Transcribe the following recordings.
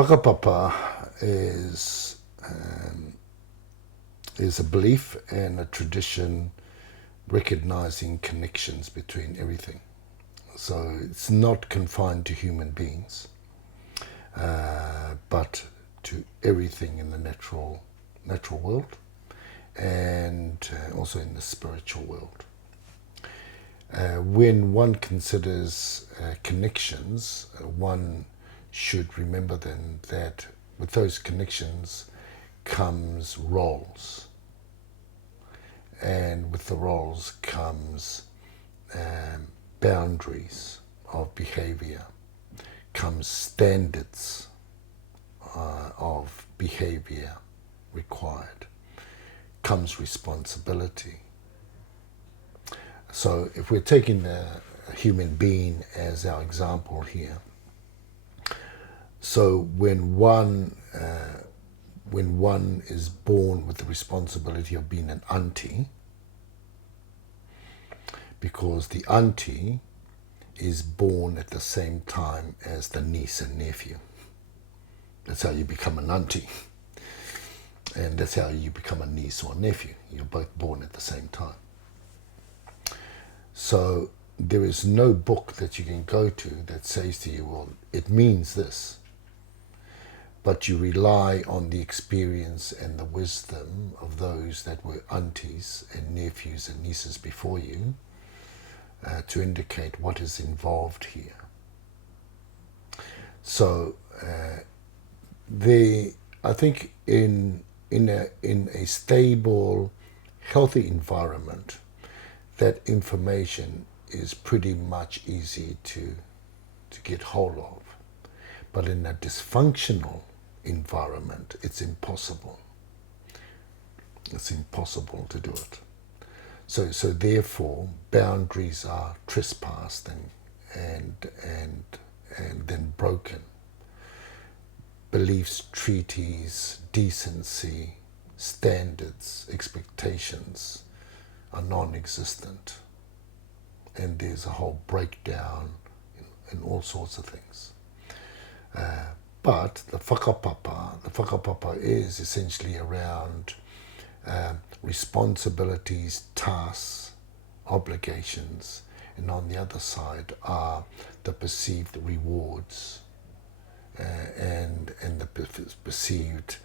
Whakapapa is a belief and a tradition recognizing connections between everything. So it's not confined to human beings, but to everything in the natural world, and also in the spiritual world. When one considers connections, one should remember then that with those connections comes roles, and with the roles comes boundaries of behavior, comes standards of behavior required, comes responsibility. So if we're taking a human being as our example here, so when one is born with the responsibility of being an auntie, because the auntie is born at the same time as the niece and nephew. That's how you become an auntie. And that's how you become a niece or nephew. You're both born at the same time. So there is no book that you can go to that says to you, well, it means this. But you rely on the experience and the wisdom of those that were aunties and nephews and nieces before you to indicate what is involved here. So I think in a stable, healthy environment, that information is pretty much easy to get hold of. But in a dysfunctional environment, it's impossible. It's impossible to do it. So therefore, boundaries are trespassed and then broken. Beliefs, treaties, decency, standards, expectations are non-existent, and there's a whole breakdown in all sorts of things. But the whakapapa is essentially around responsibilities, tasks, obligations, and on the other side are the perceived rewards and the perceived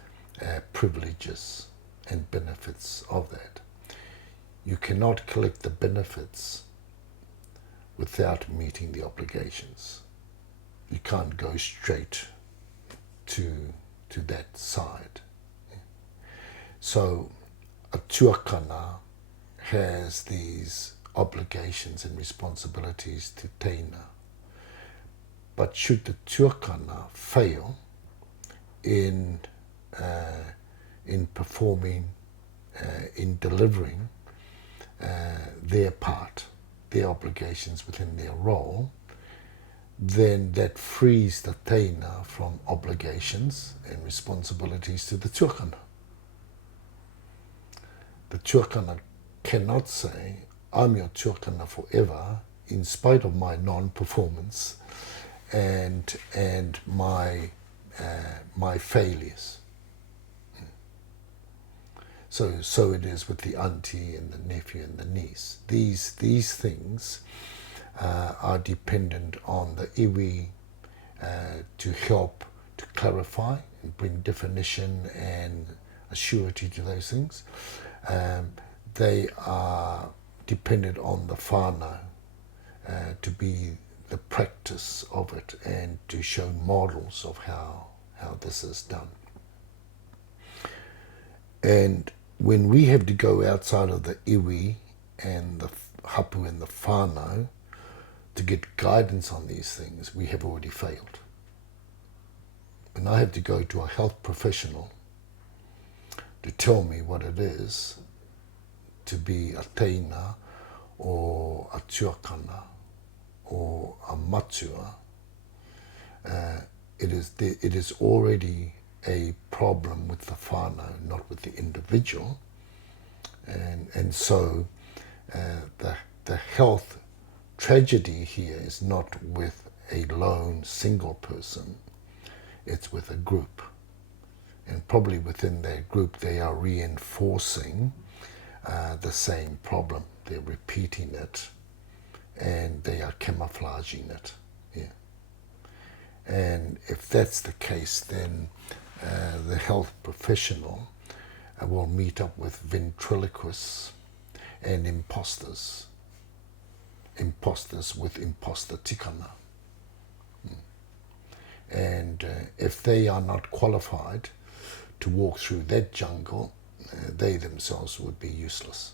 privileges and benefits of that. You cannot collect the benefits without meeting the obligations. You can't go straight to that side. So a tuakana has these obligations and responsibilities to teina. But should the tuakana fail in performing, in delivering their part, their obligations within their role, then that frees the teina from obligations and responsibilities to the tuakana. The tuakana cannot say, I'm your tuakana forever, in spite of my non-performance and my failures. So it is with the auntie and the nephew and the niece. These things are dependent on the iwi to help to clarify and bring definition and assurity to those things. They are dependent on the whānau to be the practice of it and to show models of how this is done. And when we have to go outside of the iwi and the hapu and the whānau to get guidance on these things, we have already failed. When I have to go to a health professional to tell me what it is to be a teina or a tuakana or a matua, it is already a problem with the whānau, not with the individual, and so the health tragedy here is not with a lone single person. it's with a group. And probably within their group they are reinforcing the same problem. They're repeating it and they are camouflaging it. Yeah. And if that's the case, then the health professional will meet up with ventriloquists and imposters with imposter tikana. And if they are not qualified to walk through that jungle, they themselves would be useless.